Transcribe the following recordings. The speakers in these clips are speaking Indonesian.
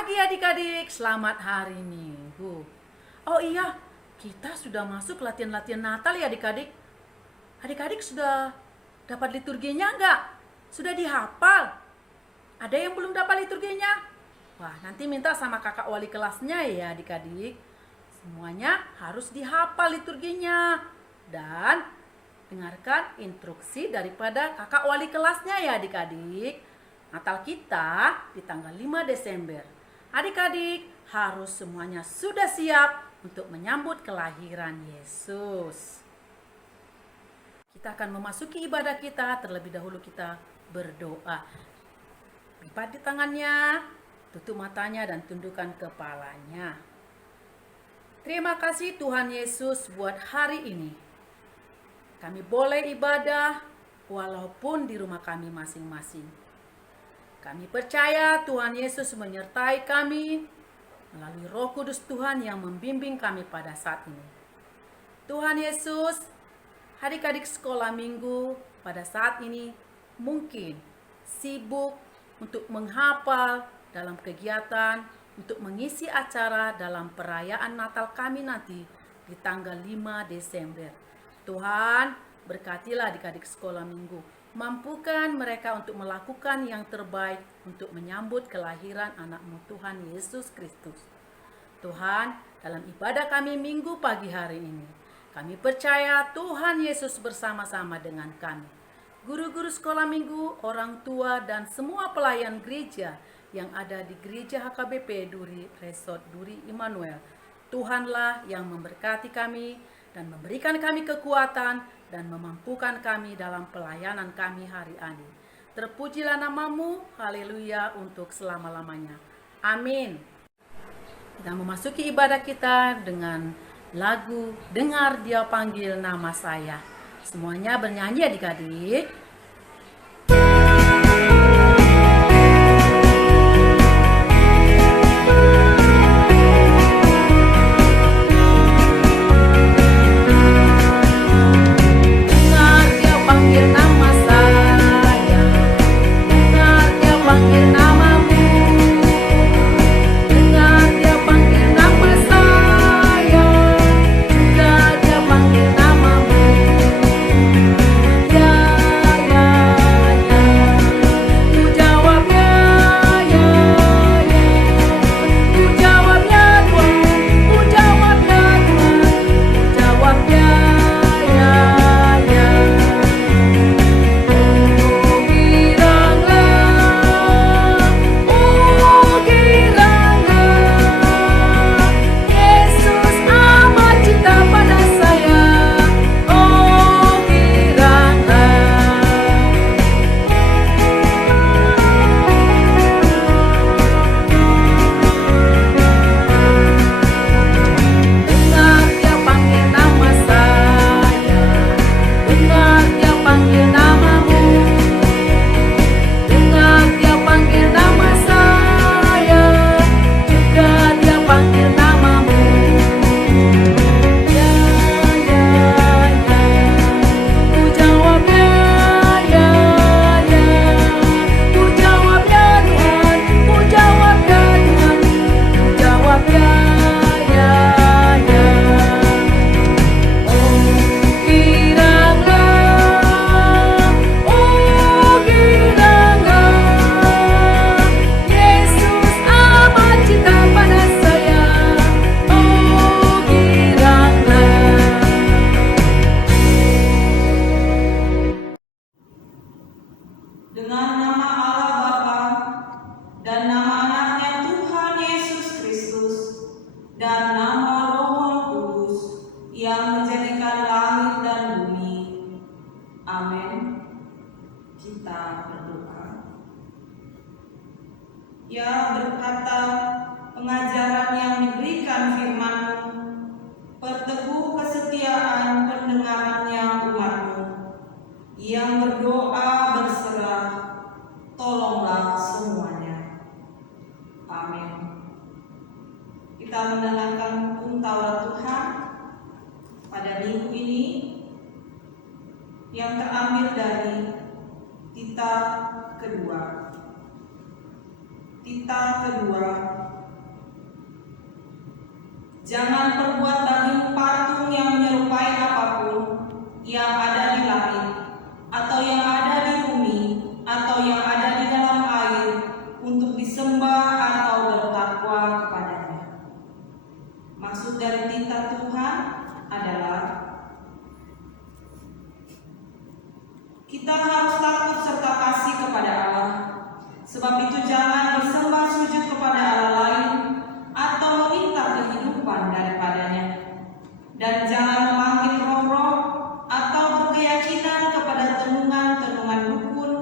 Pagi adik-adik, selamat hari Minggu. Oh iya, kita sudah masuk latihan-latihan Natal ya adik-adik. Adik-adik sudah dapat liturginya enggak? Sudah dihafal? Ada yang belum dapat liturginya? Wah, nanti minta sama kakak wali kelasnya ya adik-adik. Semuanya harus dihafal liturginya. Dan dengarkan instruksi daripada kakak wali kelasnya ya adik-adik. Natal kita di tanggal 5 Desember. Adik-adik harus semuanya sudah siap untuk menyambut kelahiran Yesus. Kita akan memasuki ibadah kita, terlebih dahulu kita berdoa. Lipat di tangannya, tutup matanya dan tundukkan kepalanya. Terima kasih Tuhan Yesus buat hari ini. Kami boleh ibadah walaupun di rumah kami masing-masing. Kami percaya Tuhan Yesus menyertai kami melalui Roh Kudus Tuhan yang membimbing kami pada saat ini. Tuhan Yesus, adik-adik sekolah minggu pada saat ini mungkin sibuk untuk menghafal dalam kegiatan, untuk mengisi acara dalam perayaan Natal kami nanti di tanggal 5 Desember. Tuhan, berkatilah adik-adik sekolah minggu. Mampukan mereka untuk melakukan yang terbaik untuk menyambut kelahiran anak-Mu Tuhan Yesus Kristus. Tuhan, dalam ibadah kami minggu pagi hari ini, kami percaya Tuhan Yesus bersama-sama dengan kami. Guru-guru sekolah minggu, orang tua, dan semua pelayan gereja yang ada di gereja HKBP Duri Resort Duri Immanuel. Tuhanlah yang memberkati kami dan memberikan kami kekuatan dan memampukan kami dalam pelayanan kami hari ini. Terpujilah nama-Mu, haleluya, untuk selama-lamanya. Amin. Kita memasuki ibadah kita dengan lagu Dengar Dia Panggil Nama Saya. Semuanya bernyanyi adik-adik. Tuhan pada minggu ini yang terambil dari Tita kedua. Tita kedua. Jangan perbuat bagimu patung yang menyerupai apapun yang ada di langit, atau yang ada di bumi, atau yang ada di dalam air, untuk disembah atau bertakwa kepadanya. Maksud dari titah Tuhan adalah kita harus takut serta kasih kepada Allah. Sebab itu jangan bersembah sujud kepada Allah lain atau meminta kehidupan daripadanya. Dan jangan memanggil roh-roh atau berkeyakinan kepada tenungan-tenungan dukun,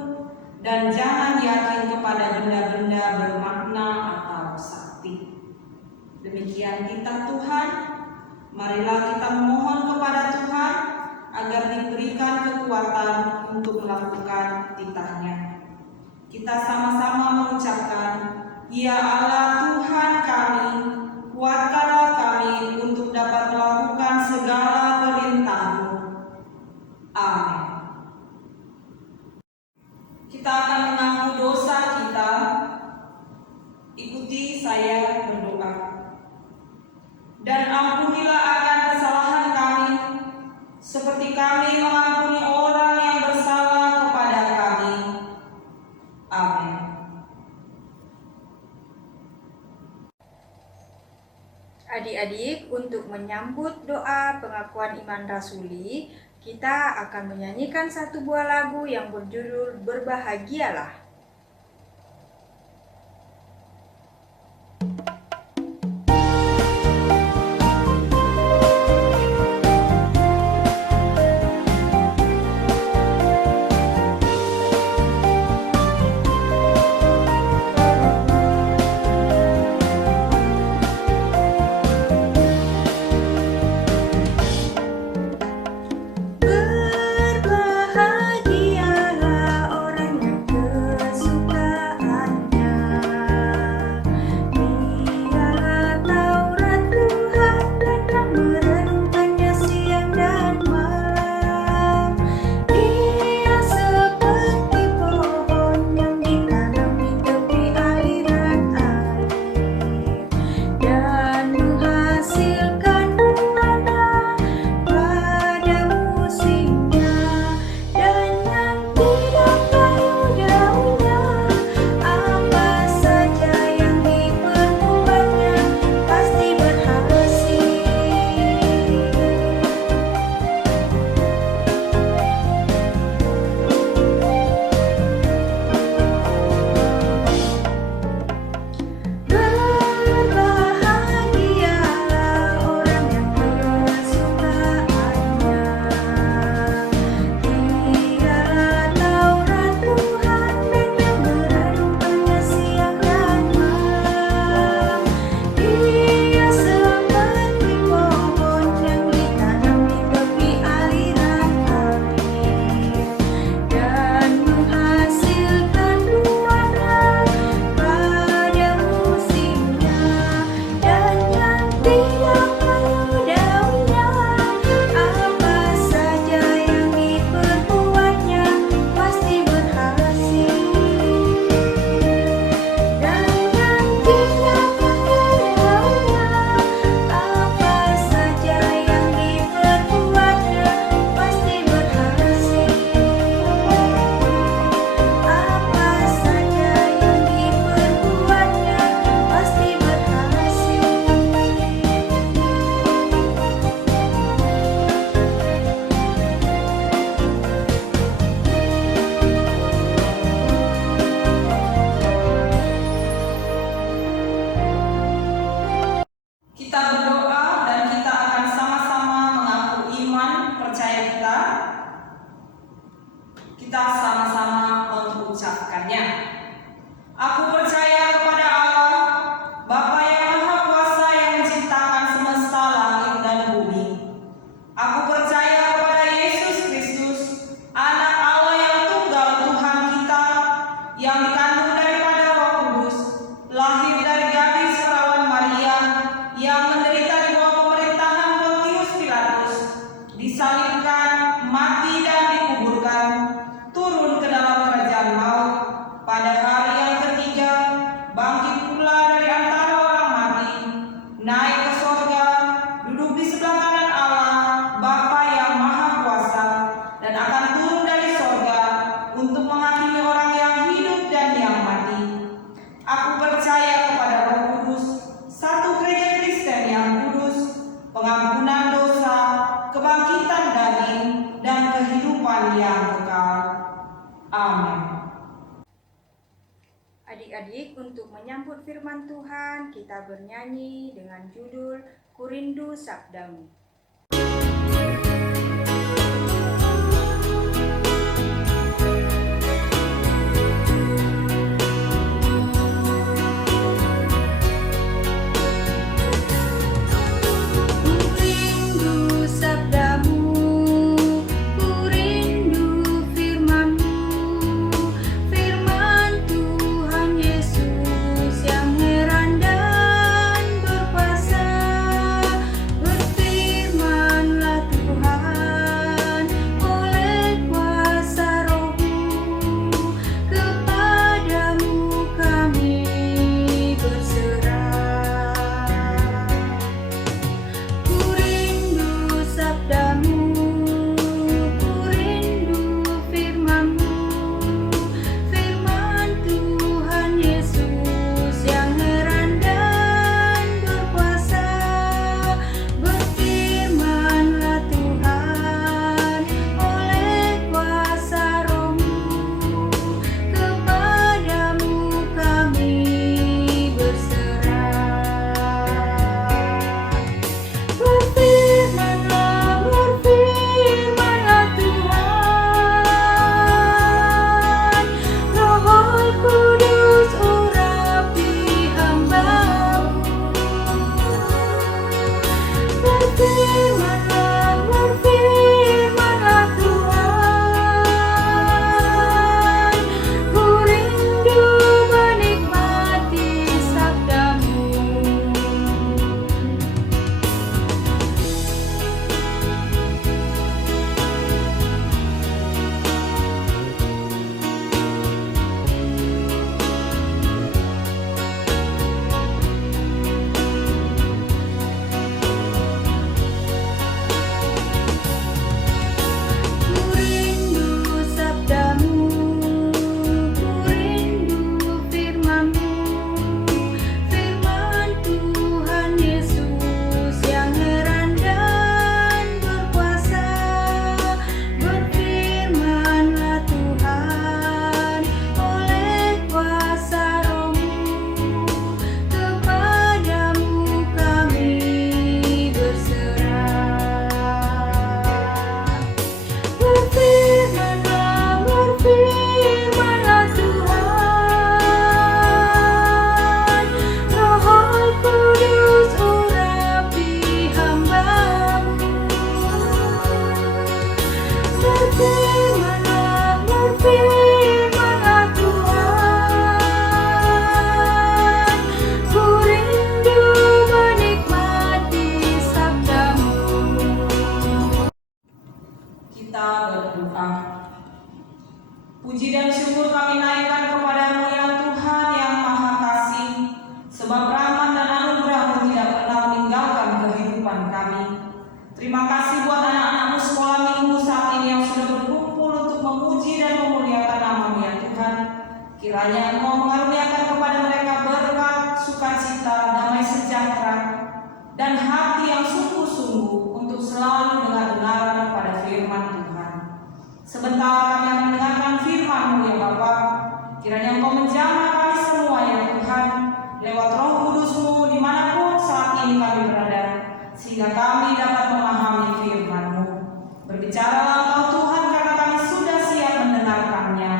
dan jangan yakin kepada benda-benda bermakna atau sakti. Demikian titah Tuhan. Marilah kita memohon kepada Tuhan agar diberikan kekuatan untuk melakukan titahnya. Kita sama-sama mengucapkan, Ya Allah Tuhan kami, kuatkanlah kami untuk dapat melakukan segala perintah-Mu. Amin. Kita akan mengaku dosa kita. Ikuti saya berdoa. Dan ampunilah akan kesalahan kami, seperti kami mengampuni orang yang bersalah kepada kami. Amin. Adik-adik, untuk menyambut doa pengakuan iman rasuli, kita akan menyanyikan satu buah lagu yang berjudul Berbahagialah. Berbahagialah orang yang untuk menyambut firman Tuhan, kita bernyanyi dengan judul Kurindu Sabdamu. Puji dan syukur kami naikkan kepada-Mu ya Tuhan yang Maha Kasih, sebab rahmat dan anugerah-Mu tidak pernah meninggalkan kehidupan kami. Terima kasih buat anak-anak-Mu sekolah minggu saat ini yang sudah berkumpul untuk memuji dan memuliakan nama-Mu ya Tuhan. Kiranya Engkau mengaruniakan kepada mereka berkat, sukacita, damai sejahtera, dan hati yang sungguh-sungguh untuk selalu dengar-dengaran kepada firman Tuhan. Sebentar kami akan mendengarkan firman-Mu ya Bapa. Kiranya Engkau menjamah kami semua ya Tuhan, lewat Roh Kudus-Mu dimanapun saat ini kami berada, sehingga kami dapat memahami firman-Mu. Berbicaralah Engkau Tuhan, karena kami sudah siap mendengarkannya.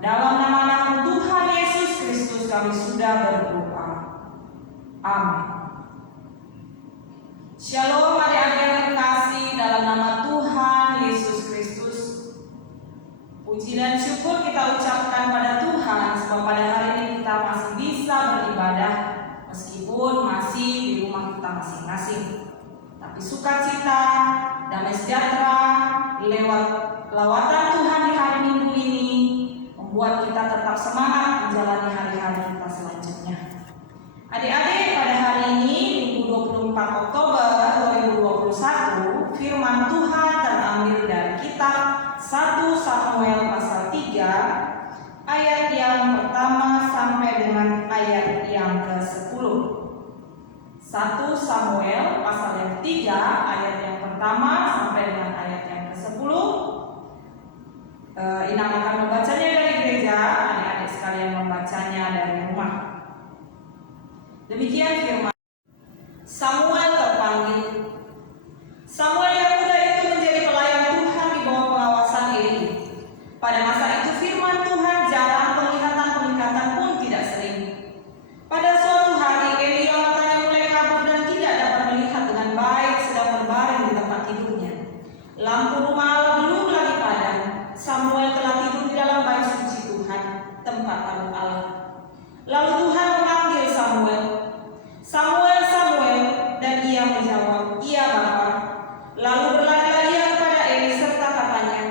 Dalam nama Anak-Mu Tuhan Yesus Kristus kami sudah berdoa. Amin. Shalom adik-adik yang terkasih dalam nama Tuhan Yesus Kristus. Puji dan syukur kita ucapkan pada Tuhan, sebab pada hari ini kita masih bisa beribadah meskipun masih di rumah kita masing-masing. Tapi sukacita, damai sejahtera lewat lawatan Tuhan di hari Minggu ini membuat kita tetap semangat menjalani hari-hari kita selanjutnya. Adik-adik, pada hari ini Minggu 24 Oktober 2021, firman Tuhan terambil dari kitab 1 Samuel pasal 3 ayat yang pertama sampai dengan ayat yang ke-10. 1 Samuel pasal yang 3 ayat yang pertama sampai dengan ayat yang ke-10. Inam akan membacanya dari gereja, adik-adik sekalian membacanya dari rumah. "Iya, Bapa." Lalu berlarilah ia kepada Eli serta katanya,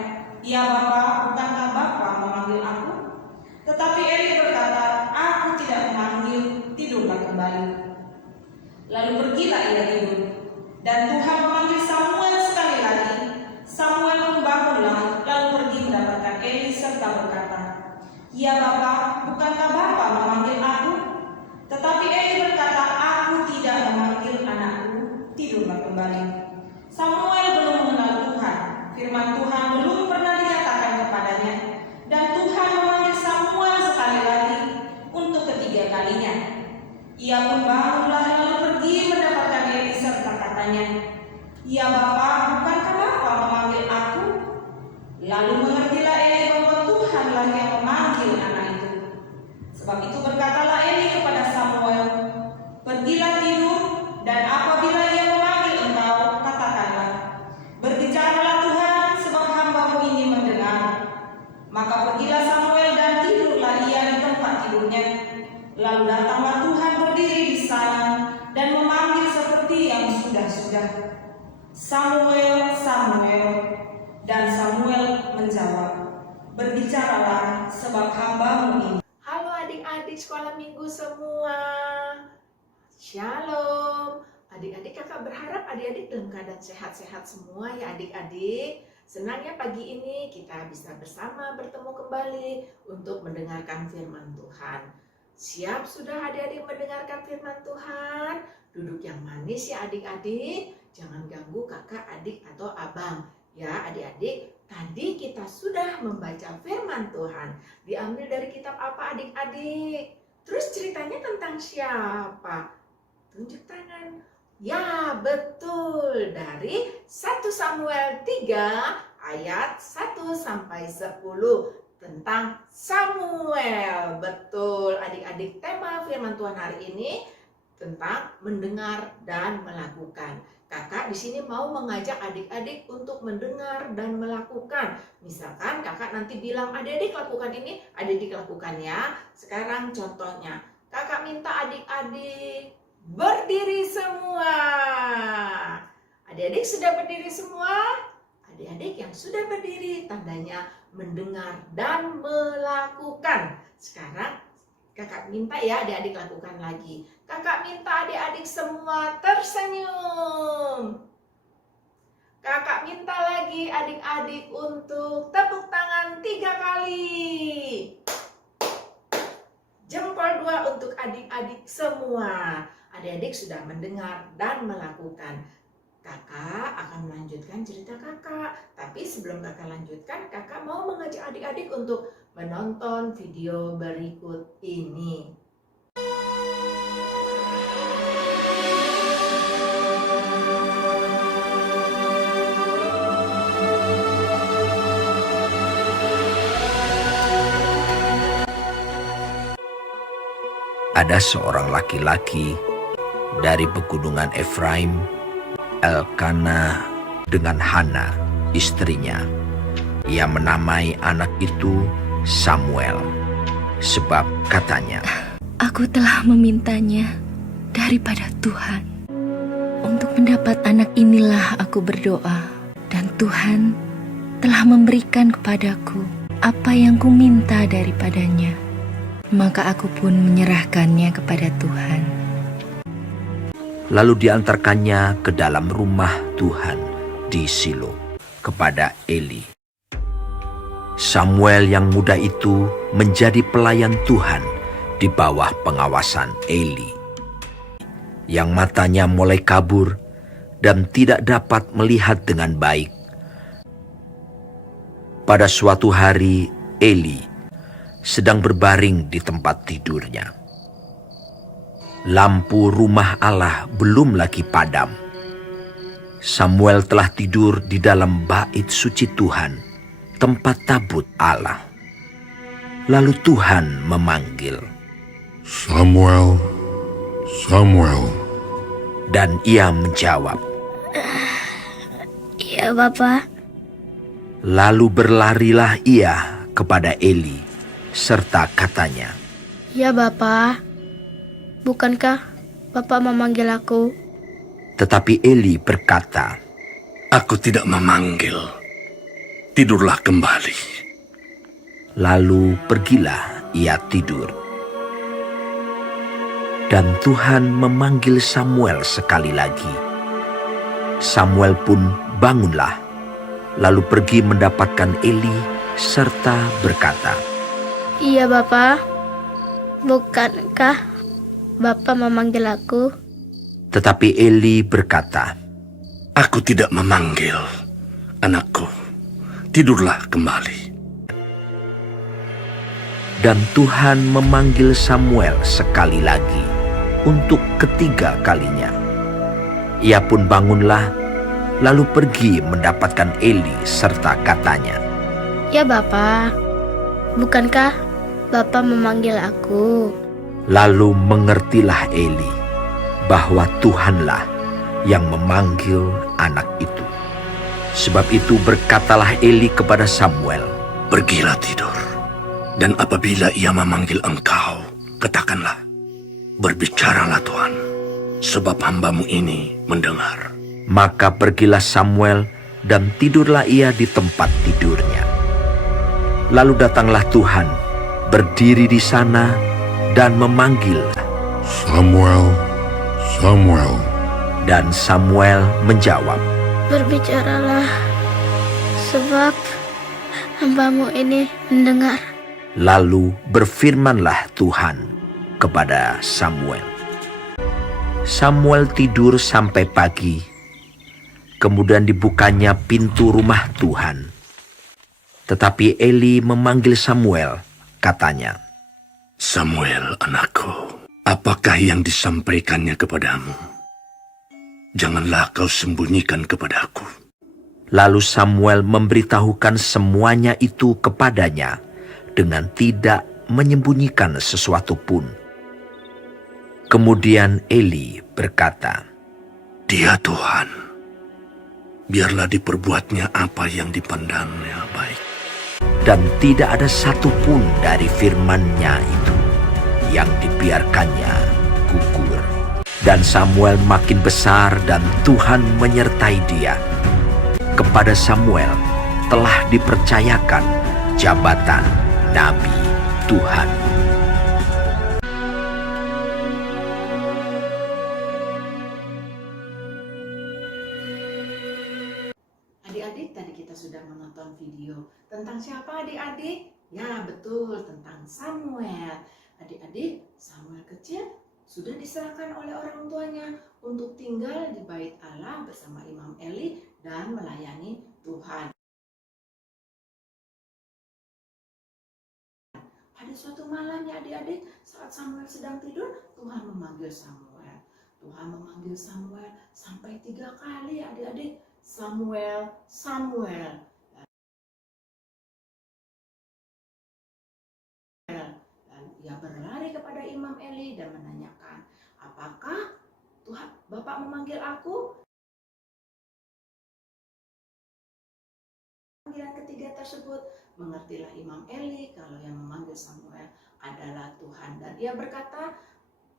"Ya Bapa, bukankah Bapa memanggil aku?" Tetapi Eli berkata, "Aku tidak memanggil, tidurlah kembali." Lalu pergilah ia tidur. Dan Tuhan memanggil Samuel sekali lagi. Samuel pun bangunlah, lalu pergi mendapatkan Eli serta berkata, "Ya Bapa, bukankah Bapa memanggil aku?" Tetapi Eli berkata, "Aku tidak memanggil anakku, tidurlah kembali." Samuel belum mengenal Tuhan, firman Tuhan belum pernah dinyatakan kepadanya, dan Tuhan memanggil Samuel sekali lagi untuk ketiga kalinya. Ia pun bangunlah lalu pergi mendapatkan Eli serta katanya, "Ya Bapa, bukankah Bapa memanggil aku?" Lalu mengertilah Eli bahwa Tuhanlah yang memanggil anak itu. Sebab itu berkatalah Eli kepada Samuel, "Pergilah tidur, dan apabila ia memanggil engkau, katakanlah, 'Berbicaralah Tuhan, sebab hamba-Mu ini mendengar.'" Maka pergilah Samuel dan tidurlah ia di tempat tidurnya. Lalu datanglah Tuhan berdiri di sana dan memanggil seperti yang sudah-sudah, "Samuel, Samuel." Dan Samuel menjawab, "Berbicaralah, sebab hamba-Mu ini." Halo adik-adik sekolah minggu semua. Shalom. Adik-adik, kakak berharap adik-adik dalam keadaan sehat-sehat semua ya adik-adik. Senang ya pagi ini kita bisa bersama bertemu kembali untuk mendengarkan firman Tuhan. Siap sudah adik-adik mendengarkan firman Tuhan? Duduk yang manis ya adik-adik. Jangan ganggu kakak, adik, atau abang. Ya adik-adik, tadi kita sudah membaca firman Tuhan. Diambil dari kitab apa adik-adik? Terus ceritanya tentang siapa? Tunjuk tangan. Ya betul, dari 1 Samuel 3 ayat 1 sampai 10 tentang Samuel. Betul adik-adik, tema firman Tuhan hari ini tentang mendengar dan melakukan. Kakak di sini mau mengajak adik-adik untuk mendengar dan melakukan. Misalkan kakak nanti bilang, "Adik-adik lakukan ini," adik-adik lakukan ya. Sekarang contohnya, kakak minta adik-adik berdiri semua. Adik-adik sudah berdiri semua? Adik-adik yang sudah berdiri tandanya mendengar dan melakukan. Sekarang kakak minta ya adik-adik lakukan lagi. Kakak minta adik-adik semua tersenyum. Kakak minta lagi adik-adik untuk tepuk tangan 3 kali. Jempol 2 untuk adik-adik semua. Adik-adik sudah mendengar dan melakukan. Kakak akan melanjutkan cerita kakak. Tapi sebelum kakak lanjutkan, kakak mau mengajak adik-adik untuk menonton video berikut ini. Ada seorang laki-laki dari pegunungan Efraim, Elkana, dengan Hana, istrinya. Ia menamai anak itu Samuel, sebab katanya, "Aku telah memintanya daripada Tuhan. Untuk mendapat anak inilah aku berdoa, dan Tuhan telah memberikan kepadaku apa yang kuminta daripadanya. Maka aku pun menyerahkannya kepada Tuhan." Lalu diantarkannya ke dalam rumah Tuhan di Silo kepada Eli. Samuel yang muda itu menjadi pelayan Tuhan di bawah pengawasan Eli, yang matanya mulai kabur dan tidak dapat melihat dengan baik. Pada suatu hari Eli sedang berbaring di tempat tidurnya. Lampu rumah Allah belum lagi padam. Samuel telah tidur di dalam bait suci Tuhan, tempat tabut Allah. Lalu Tuhan memanggil, "Samuel, Samuel." Dan ia menjawab, "Iya, Bapa." Lalu berlarilah ia kepada Eli, serta katanya, "Ya, Bapa. Bukankah Bapa memanggil aku?" Tetapi Eli berkata, Aku tidak memanggil. Tidurlah kembali. lalu pergilah ia tidur. Dan Tuhan memanggil Samuel sekali lagi. Samuel pun bangunlah, lalu pergi mendapatkan Eli serta berkata, Iya Bapa, bukankah Bapa memanggil aku? Tetapi Eli berkata, Aku tidak memanggil, anakku. Tidurlah kembali. dan Tuhan memanggil Samuel sekali lagi untuk ketiga kalinya. Ia pun bangunlah, lalu pergi mendapatkan Eli serta katanya, Ya Bapa, bukankah Bapa memanggil aku? Lalu mengertilah Eli bahwa Tuhanlah yang memanggil anak itu. Sebab itu berkatalah Eli kepada Samuel, Pergilah tidur. Dan apabila ia memanggil engkau, katakanlah, Berbicaralah Tuhan, sebab hambamu ini mendengar. Maka pergilah Samuel dan tidurlah ia di tempat tidurnya. Lalu datanglah Tuhan, berdiri di sana dan memanggil. Samuel, Samuel. Dan Samuel menjawab, Berbicaralah, sebab hambamu ini mendengar. Lalu berfirmanlah Tuhan kepada Samuel. Samuel tidur sampai pagi. Kemudian dibukanya pintu rumah Tuhan. Tetapi Eli memanggil Samuel, katanya, Samuel, anakku, apakah yang disampaikannya kepadamu? Janganlah kau sembunyikan kepadaku. Lalu Samuel memberitahukan semuanya itu kepadanya dengan tidak menyembunyikan sesuatu pun. Kemudian Eli berkata, Dia Tuhan, biarlah diperbuatnya apa yang dipandangnya baik. dan tidak ada satupun dari firman-Nya itu yang dibiarkannya gugur. Dan Samuel makin besar dan Tuhan menyertai dia. Kepada Samuel telah dipercayakan jabatan Nabi Tuhan. Adik-adik, tadi kita sudah menonton video tentang siapa adik-adik? Ya, betul, tentang Samuel. Adik-adik, Samuel kecil sudah diserahkan oleh orang tuanya untuk tinggal di bait Allah bersama Imam Eli dan melayani Tuhan. Pada suatu malam ya adik-adik, saat Samuel sedang tidur, Tuhan memanggil Samuel. Tuhan memanggil Samuel sampai 3 kali adik-adik. Samuel, Samuel. Dan ia berlari kepada Imam Eli dan menanyakan, apakah Tuhan Bapak memanggil aku? Panggilan ketiga tersebut, mengertilah Imam Eli kalau yang memanggil Samuel adalah Tuhan. Dan ia berkata,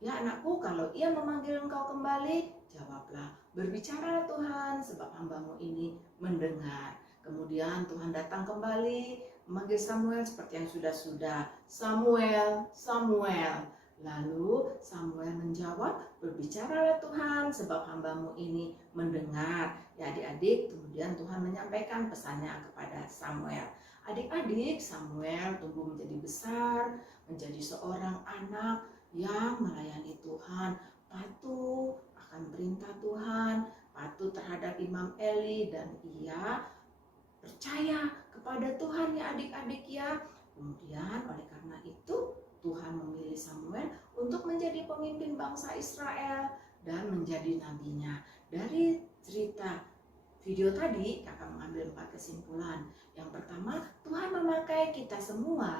ya anakku, kalau ia memanggil engkau kembali, jawablah, berbicaralah Tuhan, sebab hambamu ini mendengar. Kemudian Tuhan datang kembali, memanggil Samuel seperti yang sudah-sudah. Samuel, Samuel. Lalu Samuel menjawab, berbicaralah Tuhan, sebab hambamu ini mendengar. Ya adik-adik, kemudian Tuhan menyampaikan pesannya kepada Samuel. Adik-adik, Samuel tumbuh menjadi besar, menjadi seorang anak yang melayani Tuhan, patuh akan perintah Tuhan, patuh terhadap Imam Eli, dan ia percaya kepada Tuhan ya adik-adik ya. Kemudian oleh karena itu Tuhan memilih Samuel untuk menjadi pemimpin bangsa Israel dan menjadi nabinya. Dari cerita video tadi kakak mengambil 4 kesimpulan. Yang pertama, Tuhan memakai kita semua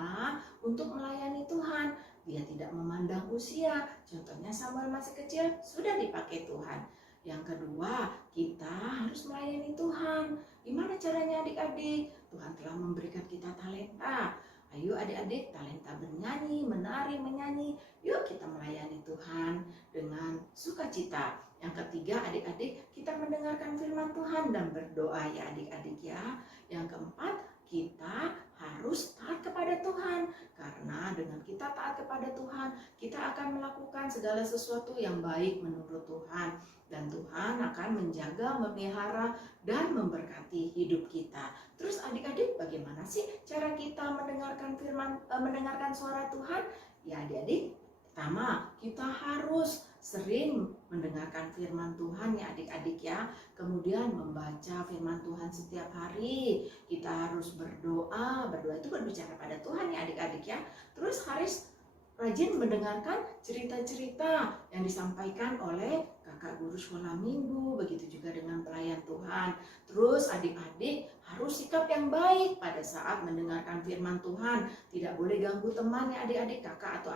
untuk melayani Tuhan. Dia tidak memandang usia. Contohnya Samuel masih kecil, sudah dipakai Tuhan. Yang kedua, kita harus melayani Tuhan. Gimana caranya adik-adik? Tuhan telah memberikan kita talenta. Ayo adik-adik, talenta bernyanyi, menari, menyanyi. Yuk kita melayani Tuhan dengan sukacita. Yang ketiga, adik-adik, kita mendengarkan firman Tuhan dan berdoa ya adik-adik ya. Yang keempat, kita harus taat kepada Tuhan. Karena dengan kita taat kepada Tuhan, kita akan melakukan segala sesuatu yang baik menurut Tuhan. Dan Tuhan akan menjaga, memelihara, dan memberkati hidup kita. Terus adik-adik, bagaimana sih cara kita mendengarkan suara Tuhan? Ya adik-adik, pertama, kita harus sering mendengarkan firman Tuhan ya adik-adik ya. Kemudian membaca firman Tuhan setiap hari. Kita harus berdoa. Berdoa itu berbicara pada Tuhan ya adik-adik ya. Terus harus rajin mendengarkan cerita-cerita yang disampaikan oleh kakak guru sekolah minggu. Begitu juga dengan pelayan Tuhan. Terus adik-adik harus sikap yang baik pada saat mendengarkan firman Tuhan. Tidak boleh ganggu teman ya adik-adik, kakak atau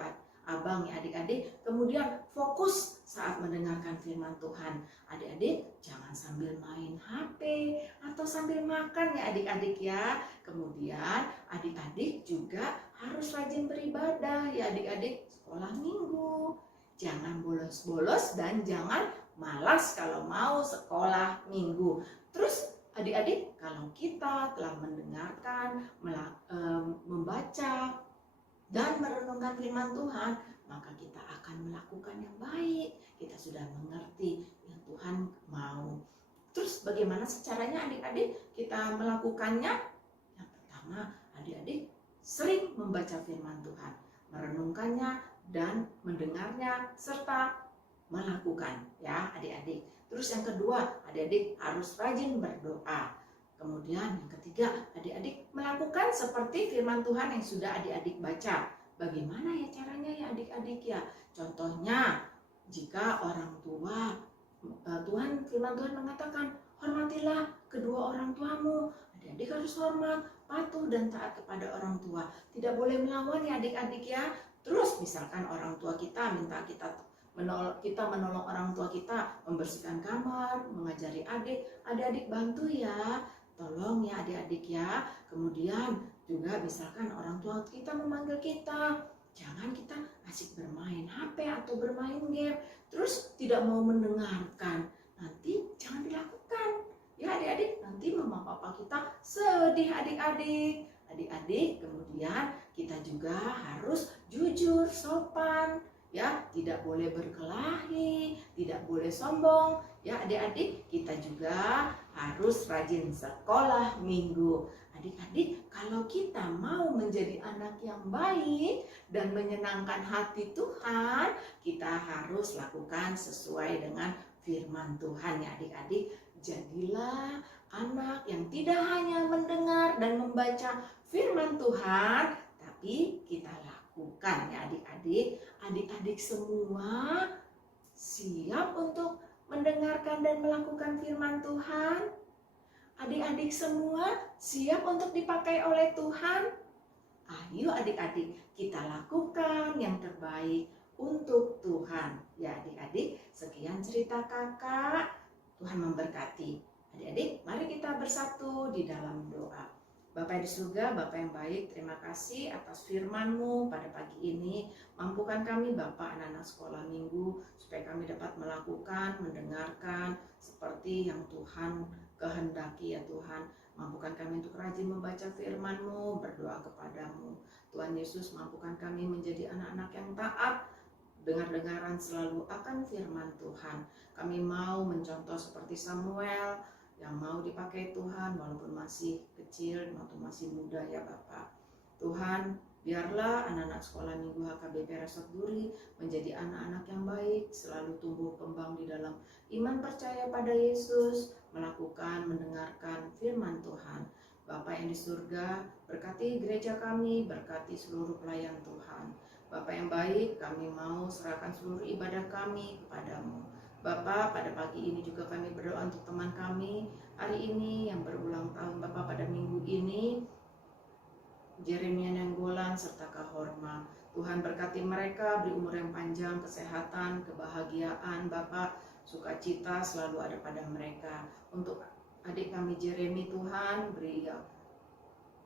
abang ya adik-adik. Kemudian fokus saat mendengarkan firman Tuhan. Adik-adik jangan sambil main HP atau sambil makan ya adik-adik ya. Kemudian adik-adik juga harus rajin beribadah ya adik-adik, sekolah minggu. Jangan bolos-bolos dan jangan malas kalau mau sekolah minggu. Terus adik-adik, kalau kita telah mendengarkan, membaca, dan merenungkan firman Tuhan, maka kita akan melakukan yang baik. Kita sudah mengerti yang Tuhan mau. Terus bagaimana sih caranya adik-adik kita melakukannya? Yang pertama, adik-adik sering membaca firman Tuhan, merenungkannya dan mendengarnya serta melakukan ya adik-adik. Terus yang kedua, adik-adik harus rajin berdoa. Kemudian yang ketiga, adik-adik melakukan seperti firman Tuhan yang sudah adik-adik baca. Bagaimana ya caranya ya adik-adik ya? Contohnya, jika orang tua, firman Tuhan mengatakan, hormatilah kedua orang tuamu. Adik-adik harus hormat, patuh dan taat kepada orang tua. Tidak boleh melawan ya adik-adik ya. Terus misalkan orang tua kita minta kita menolong orang tua kita membersihkan kamar, mengajari adik-adik bantu ya. Tolong ya adik-adik ya. Kemudian juga misalkan orang tua kita memanggil kita, jangan kita asik bermain HP atau bermain game, terus tidak mau mendengarkan. Nanti jangan dilakukan. Ya adik-adik, nanti mama papa kita sedih adik-adik. Adik-adik, kemudian kita juga harus jujur, sopan. Ya, tidak boleh berkelahi, tidak boleh sombong. Ya adik-adik, kita juga harus rajin sekolah minggu. Adik-adik, kalau kita mau menjadi anak yang baik dan menyenangkan hati Tuhan, kita harus lakukan sesuai dengan firman Tuhan ya adik-adik. Jadilah anak yang tidak hanya mendengar dan membaca firman Tuhan, tapi kita lakukan ya adik-adik. Adik-adik semua siap untuk mendengarkan dan melakukan firman Tuhan? Adik-adik semua siap untuk dipakai oleh Tuhan? Ayo adik-adik, kita lakukan yang terbaik untuk Tuhan. Ya adik-adik, sekian cerita kakak. Tuhan memberkati. Adik-adik, mari kita bersatu di dalam doa. Bapa di surga, Bapa yang baik, terima kasih atas firman-Mu pada pagi ini. Mampukan kami Bapa anak-anak sekolah minggu, supaya kami dapat melakukan, mendengarkan seperti yang Tuhan kehendaki ya Tuhan. Mampukan kami untuk rajin membaca firman-Mu, berdoa kepadamu. Tuhan Yesus, mampukan kami menjadi anak-anak yang taat, dengar-dengaran selalu akan firman Tuhan. Kami mau mencontoh seperti Samuel yang mau dipakai Tuhan walaupun masih kecil, walaupun masih muda ya Bapak. Tuhan, biarlah anak-anak sekolah minggu HKBP Resort Duri menjadi anak-anak yang baik, selalu tumbuh kembang di dalam iman percaya pada Yesus, melakukan, mendengarkan firman Tuhan. Bapak yang di surga, berkati gereja kami, berkati seluruh pelayan Tuhan. Bapak yang baik, kami mau serahkan seluruh ibadah kami kepadamu. Bapak, pada pagi ini juga kami berdoa untuk teman kami hari ini yang berulang tahun Bapak pada minggu ini, Jeremia Nenggolan serta Kak Horma. Tuhan berkati mereka, beri umur yang panjang, kesehatan, kebahagiaan Bapak, sukacita selalu ada pada mereka. Untuk adik kami Jeremy, Tuhan beri ya,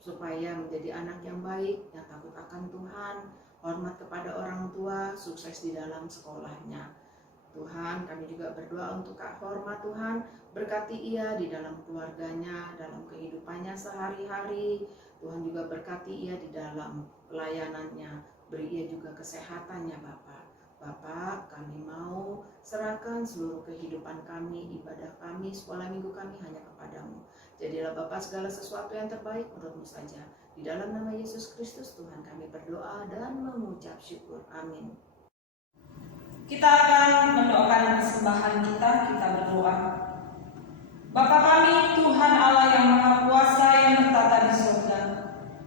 supaya menjadi anak yang baik, yang takut akan Tuhan, hormat kepada orang tua, sukses di dalam sekolahnya. Tuhan, kami juga berdoa untuk Kak Hormat Tuhan, berkati ia di dalam keluarganya, dalam kehidupannya sehari-hari. Tuhan juga berkati ia di dalam pelayanannya, beri ia juga kesehatannya Bapak. Bapak, kami mau serahkan seluruh kehidupan kami, ibadah kami, sekolah minggu kami hanya kepadamu. Jadilah Bapak segala sesuatu yang terbaik menurut-Mu saja. Di dalam nama Yesus Kristus Tuhan kami berdoa dan mengucap syukur. Amin. Kita akan mendoakan persembahan kita berdoa. Bapa kami, Tuhan Allah yang Maha Kuasa yang bertata di surga,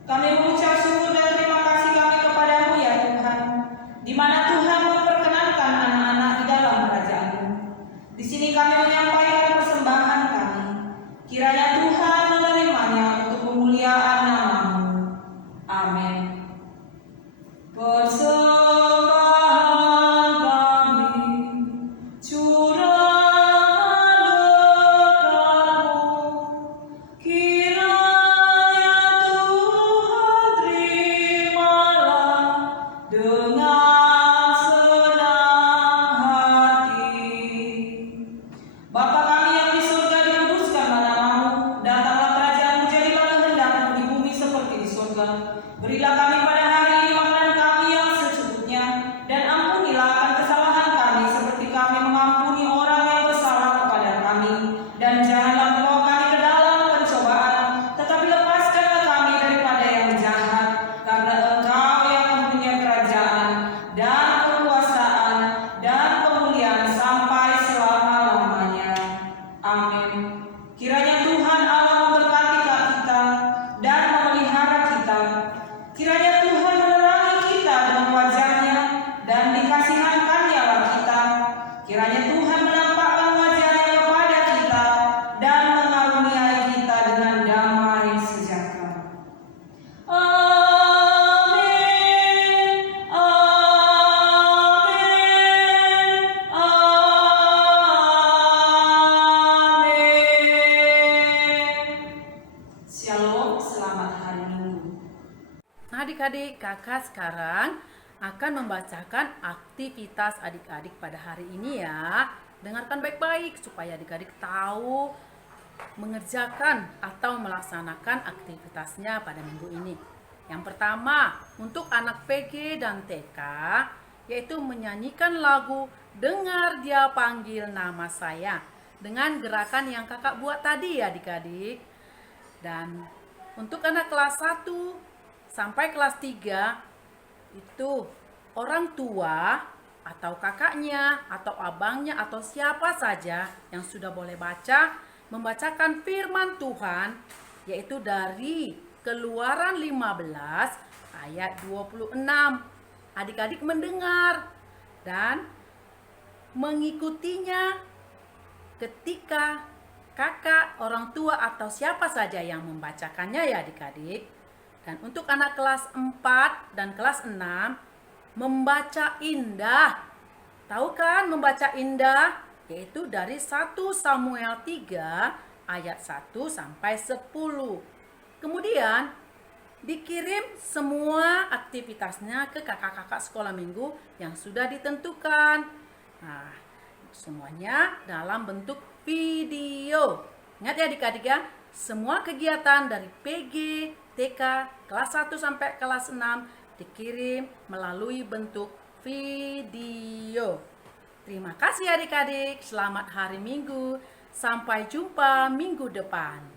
kami mengucap syukur dan terima kasih kami kepadamu ya Tuhan, di mana Tuhan memperkenankan anak-anak di dalam kerajaan-Mu. Di sini kami menyampaikan persembahan kami. Kiranya Tuhan menerimanya untuk kemuliaan nama-Mu. Amin. Berilah kami pada hari ini makanan kami yang secukupnya, dan ampunilah akan kesalahan kami seperti kami mengampuni orang yang bersalah kepada kami. Dan janganlah membawa kami ke dalam pencobaan, tetapi lepaskanlah kami daripada yang jahat, karena Engkau yang mempunyai kerajaan dan kekuasaan dan kemuliaan sampai selama-lamanya. Amin. Kiranya Tuhan Allah memberkati kita dan memelihara kita. Kiranya Tuhan menerangi kita dengan wajah-Nya dan dikasihankan-Nyalah kita. Kiranya Tuhan menampakkan wajah-Nya kepada kita dan mengaruniai kita dengan damai sejahtera. Amin. Amin. Amin. Shalom, selamat hari Minggu. Adik-adik, kakak sekarang akan membacakan aktivitas adik-adik pada hari ini ya. Dengarkan baik-baik supaya adik-adik tahu mengerjakan atau melaksanakan aktivitasnya pada minggu ini. Yang pertama, untuk anak PG dan TK, yaitu menyanyikan lagu Dengar Dia Panggil Nama Saya dengan gerakan yang kakak buat tadi ya adik-adik. Dan untuk anak kelas 1 sampai kelas 3 itu orang tua atau kakaknya atau abangnya atau siapa saja yang sudah boleh baca membacakan firman Tuhan, yaitu dari Keluaran 15 ayat 26. Adik-adik mendengar dan mengikutinya ketika kakak, orang tua atau siapa saja yang membacakannya ya adik-adik. Dan untuk anak kelas 4 dan kelas 6 membaca indah. Tahu kan membaca indah? Yaitu dari 1 Samuel 3 ayat 1 sampai 10. Kemudian dikirim semua aktivitasnya ke kakak-kakak sekolah minggu yang sudah ditentukan. Nah, semuanya dalam bentuk video. Ingat ya adik-adik ya, semua kegiatan dari PG, TK, kelas 1 sampai kelas 6 dikirim melalui bentuk video. Terima kasih adik-adik, selamat hari Minggu, sampai jumpa minggu depan.